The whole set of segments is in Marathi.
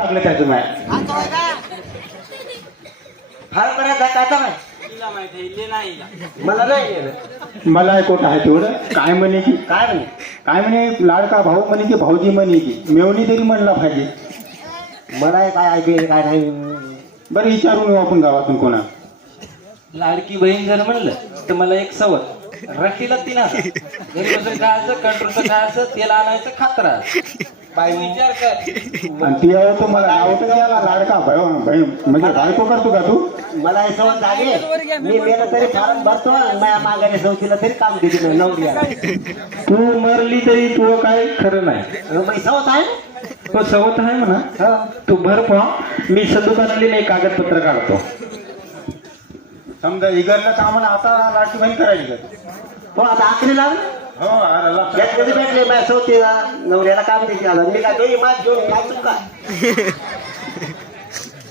आपलं त्याचं माय फार करायचा काचा माय मला नाही मला ऐकवत आहे तेवढं काय म्हणे की काय म्हणे लाडका भाऊ म्हणे की भाऊजी म्हणे की मेवणी तरी म्हणला पाहिजे. मला काय ऐकू काय नाही. बरं विचारून येऊ आपण गावातून कोणा. लाडकी बहीण जर म्हणलं तर मला एक सवय रट्टीला 3000 घरी बसून खायचं कंट्रोलचं खायचं तेल आणायचं खात्रा बाई विचार कर. आणि ती आहे तो मला नाव तर द्याला लाडका भाऊ बहीण म्हणजे बायको करतो का तू. मला हे सवय झाली मी मेलं तरी फारम भरतो माझ्या मागाने सवतीला तरी काम देते नवऱ्याला. तू मरली तरी तू काय खरं नाही. माझी सवत आहे तो सवत आहे म्हणा. तू भर पहा मी सदुकानाली नाही कागदपत्र काढतो. समजा इगरला कामाला आता लाडकी बहीण करायची हो आता आखरी लागलं. हो अरे त्यात कधी भेटले माझ्या सवतीला नवऱ्याला काम देते आलं मी काय दोन्ही मात घेऊन नाचू का.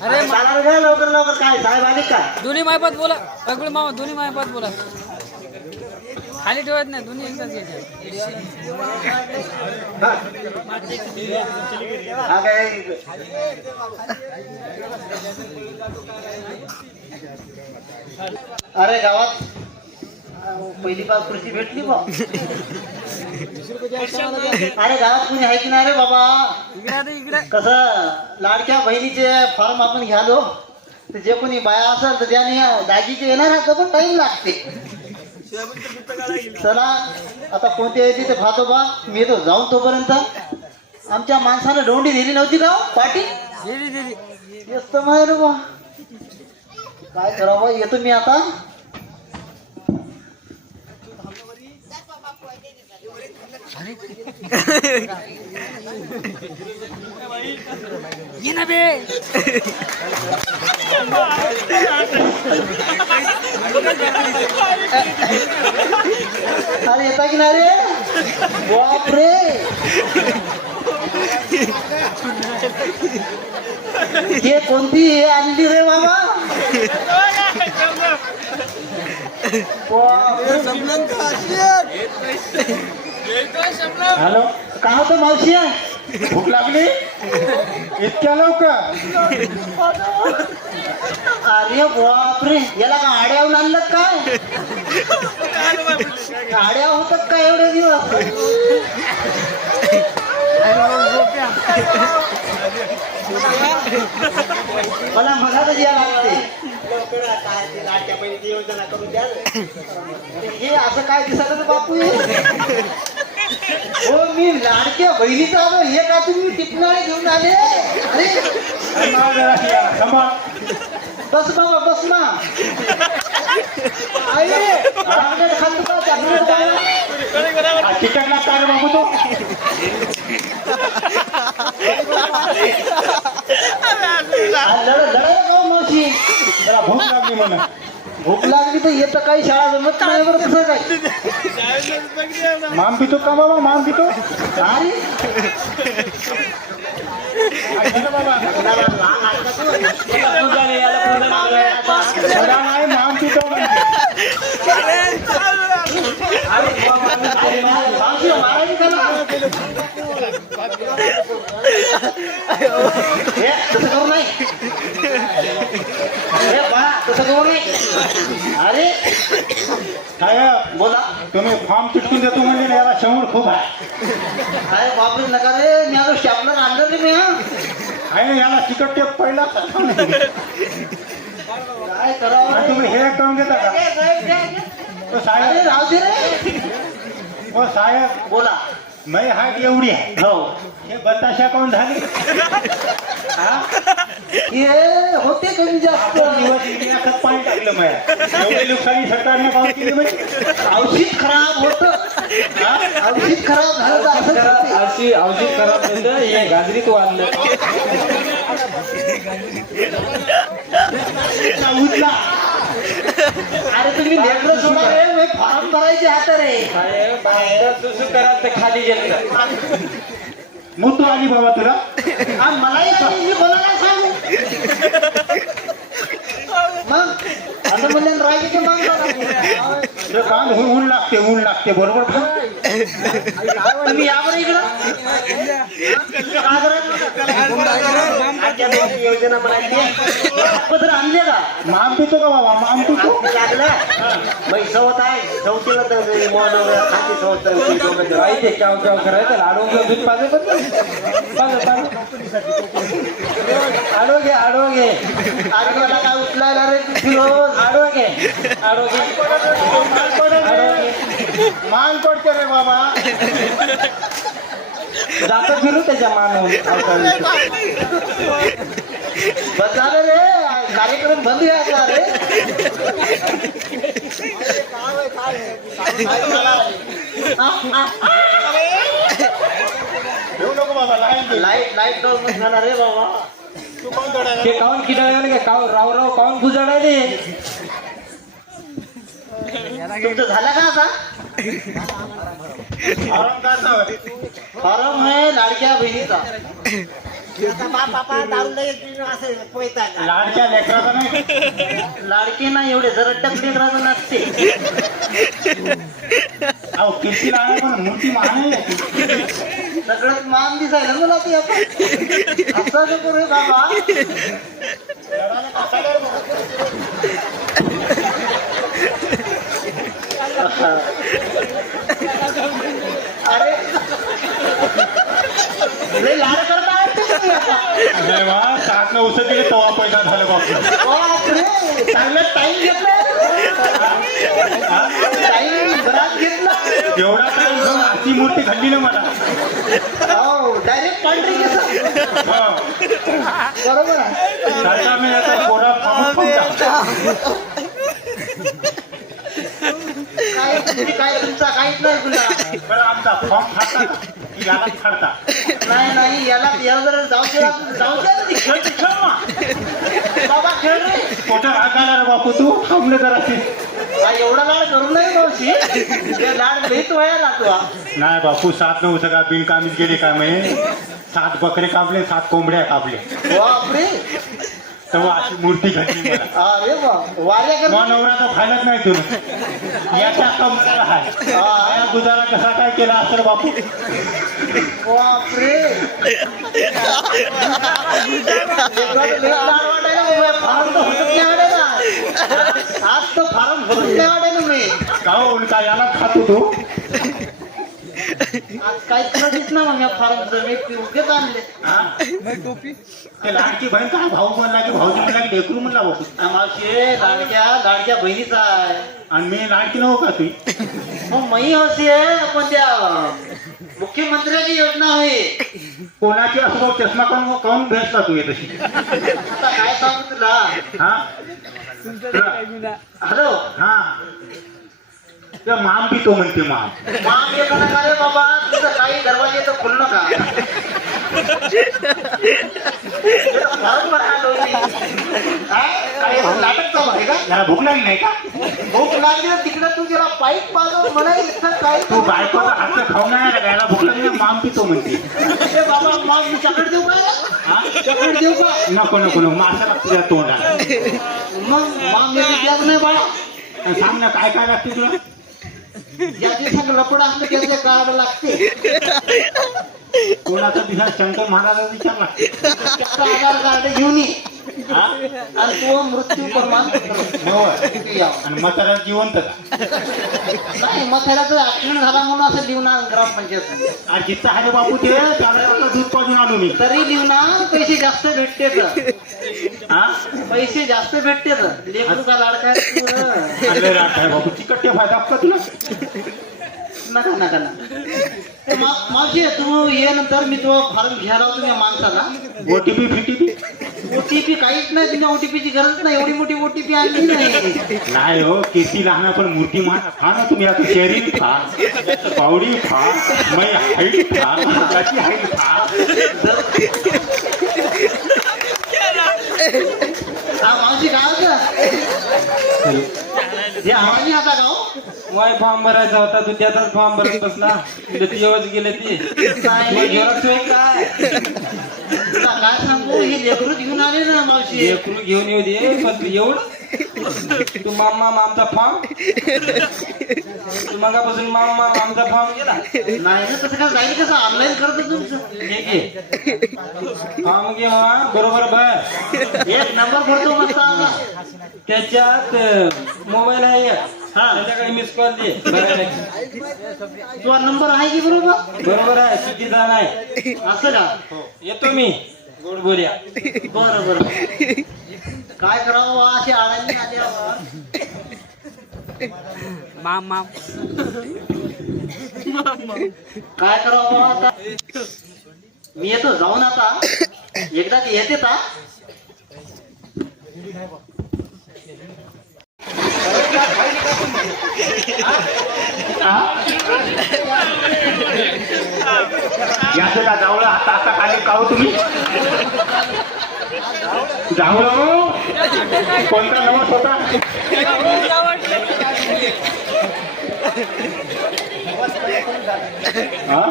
अरे चालायला काय लवकर लवकर काय साहेब आले का. दोन्ही मायपात बोला पगड मामा दोन्ही मायपात बोला खाली ठेवत नाही दोन्ही एकदाच हा काय अरे गावात पहिली बाब कृषी भेटली बा. अरे गावात कुणी आहे की नाही रे बाबा. इकडे कसं लाडक्या बहिणीचे फॉर्म आपण घ्यालो तर जे कोणी बाया असेल तर त्याने दागीचे येणार आहे पण टाइम लागते. चला आता कोणते येते ते पाहतो बा मी येतो जाऊन तोपर्यंत. आमच्या माणसानं डोंडी दिली नव्हती का पाठी येत माहिती बा काय करावं येतो मी आता. ये ना बे अरे येता की नाही रे बापरे. हे कोणती हे आणली रे बाबा. हॅलो का होतं मावशी आहे भूक लागली इतक्या लवकर. अरे बापरे याला का आड्याहून आणलं काय. आड्या होतात का एवढे दिवस. मला मनातच या लागते लाडक्या बहिणीची योजना करून द्या. हे असं काय दिसत बापू. हो मी लाडक्या बहिणीचा आलो हे का तुम्ही टिपणारे घेऊन आले. बस बाबा बस ना. खातो का चिकन लागता रे बाबू तो. मावशी जरा भूक लागली म्हणा. भूक लागली तर येतं काही शाळा जमत नाही बरं कसं काय. माम पितो का बाबा माम पितो. अरे नाही माम पितो मारायची तसं करू नाही. तसं करू नाही. अरे साहेब बोला तुम्ही फॉर्म चिटकून देतो म्हणजे याला शंभर खूप आहे. काय बापरे नका रे मी आता स्टॅपलर आणलं रे मी. आहे ना याला तिकट टेप पहिला. काय करावं तुम्ही हे करून देता का. तो साहेब राहू दे रे. हो साहेब बोला नाही हात एवढी आहे. हो हे बताशा कोण झाली. हे होते कमी जास्त दिवस पाणी टाकलं माझ्या एवढी नुकसानी सरकारने पाव केली म्हणजे औषध खराब होत. औषध खराब झालं तर असं होते. अशी औषध खराब झालं हे गाजरीत वाढलं. उठला. अरे तुम्ही लेकरं सोडा रे फॉर्म भरायचे हात रे. सुसू करा तर खाली गेलं. मुतू आली बाबा तुला. मलाही सांगू मी कोणाला सांगू मग असं म्हणलं राहायचे मग काम ऊन लागते बरोबर. तुम्ही यावर इकडं काय करायचं लाडक्या बहिणी योजना बनायची पत्र आणले का माम पितो का बाबा माम पितो लागलं बाई सवत आहे चौथीला तर खाती सवत तर आई ते चाव चाव करायचं लाडू घेऊन दूध पाजे पण आडो घे अरे मला काय उचलायला रे किलो आडो घे मान पडते रे बाबा जातो फिरू त्याच्या मानवून बचावे रे कार्यक्रम बंद घ्यायचा रे घेऊ नको बाबा लाईन लाईट मग झाला रे बाबा तू कोण तोडायला ते काऊन किडायला का राव काऊन गुजाडायले तुमचं झालं का आता औरंगाबाद फॉर्म आहे लाडक्या बहिणीचा लाडक्या लेकराचा नाही लाडके ना एवढे जरा टकले राहत नसते अहो किती लाड पण मूर्ती मान आहे सगळ्यात मान दिसायला मला ती आता असं नको रे बाबा अरे लय लाड करता तुम्ही आता. नाही बा सातनं उसं केले तवा पैदा झालं बाबा बापरे, चांगला टाइम घेतला टाइम बराच घेतला एवढा टाइम घेऊन अशी मूर्ती घडली ना मला हो डायरेक्ट पांढरी घेतला हो. बरोबर आहे सारखा मी आता पोरा काय तुमचा काहीच नाही तुला बरं आमचा फॉर्म फाडता याला फाडता नाही याला जर जाऊ खेळ बाबा खेळ रे कुठं रागाला रे बापू तू थांबले जरा एवढा लाड करू नये मावशी ते लाड लईच व्हायला तू नाही बापू 7 9 सगळा बिनकामीच गेले काय म्हणे 7 बकरे कापले 7 कोंबड्या कापले बापरे तेव्हा अशी मूर्ती घडली मला अरे वा वाऱ्या मग नवरा तर फायलाच नाही तुला याच्या कमला आहे या गुजारा कसा काय केला असेल बापू बापरे आज तर फारम भरून नाही वाटायला मी काहून का याला खातो तू आज काही करतच ना मग या फारम मी उगेच आणले हा? ते लाडकी बहीण काय भाऊ म्हणला की भाऊजी म्हणला की लेकरू म्हणला बापू मावशी लाडक्या बहिणीचा आहे आणि मी लाडकी नव्हो का तू मग मही होती आहे पण त्या मुख्यमंत्र्याची योजना होई कोणाची असं चष्मा काऊन भेटला तू तशी आता काय सांगू तुला हा हॅलो हा त्या माम पितो म्हणते माम माम येतो नका रे बाबा तुझं काही दरवाजे तर खुल नका नाटक चालू आहे का याला भूक लागली नाही का भूक लागली तिकडे तू जरा पाईप पाजव मला इथं काय तू बायकोचा हात खाऊ नाही याला भूक लागली माम पितो म्हणते बाबा मग मी चॉकलेट देऊ का हा? चॉकलेट देऊ का नको नको नको माशाला तुझ्या तोंडाला मग माम देऊ नाही बाळा आणि सांग ना काय काय लागते तुला ज्याची संग लपड असलं त्याचे कार्ड लागते कोणाचा दिसा शंकर महाराजाचा विचार लागते त्याचं आधार कार्ड घेऊन ये हा? आणि तो मृत्यू प्रमाणपत्र हो. या. आणि म्हातारा जिवंत का नाही मथेराचं ऍक्सिडेंट झाला म्हणून असं लिहून ग्रामपंचायत आणि जिथं आहे बापू ते त्याला आता दूध पाजून आलो मी तरी लिहून पैसे जास्त भेटते हा पैसे जास्त भेटते लेकरूचा लाडका आहे तू र. अरे राख आहे बापू चिकट फायदा का तुला नका नका ना मावशी तू ये नंतर मी तो फॉर्म घ्यायला होतो मी माणसाला ओटीपी फिटीपी ओटीपी काहीच नाही तुम्ही ओटीपीची गरज नाही एवढी मोठी ओटीपी आणली नाही नाही हो किती लहान पण मूर्ती मान खा ना तुम्ही आता शरीर खा पावडी खा मै हाईट खा त्याची हाईट खा हा मावशी काय होतं हे आवाजी आता का हो वाय फॉर्म भरायचा होता तू त्याचाच फॉर्म भरत बसला दिवस गेले ते काय तुला काय सांगू हे लेकरू घेऊन आले ना मावशी लेकरू घेऊन येऊ दे पण तू एवढं तू मामा आमचा फॉर्म तू मगापासून मामा आमचा फॉर्म गेला नाही ना तसं काय जाईल कसं ऑनलाईन करतो तुमचं फॉर्म घे मामा बरोबर भर एक नंबर भरतो मस्त आमचा. त्याच्यात मोबाईल आहे हा. त्याच्याकडे मिस कॉल दे बरं. तुझा नंबर आहे की बरोबर बरोबर आहे चुकीचा नाही असं का येतो मी गोड बोल्या बरं बरं काय करावं बा अशी आळायला आली बा. माम माम काय करावं बा आता मी येतो जाऊन आता एकदा ते येते का याचं जावळ आता आता खाली काहो तुम्ही जावळ कोणता नवस होता हा?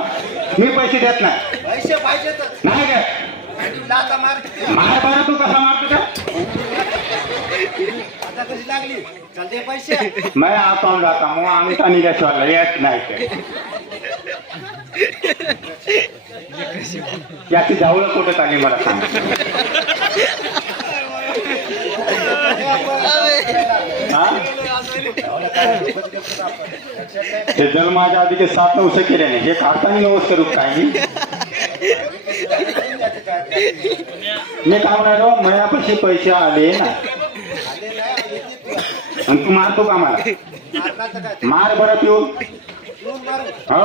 मी पैसे देत नाही पैसे पाहिजे नाही काय मार तू कसा मारतो का आता कशी लागली चलते पैसे मैं आता हूँ जाता हूँ अंगठा नहीं जैसे वाला येत नाही ते याची जावळ कुठे चालली मला सांग हा? हे जन्माच्या आधी ते 7 नवस केले नाही हे काढताना नवस करू काय मी काय म्हणालो मयापाशी पैसे आले ना आणि तू मारतो का मला मार बरं पिऊन हो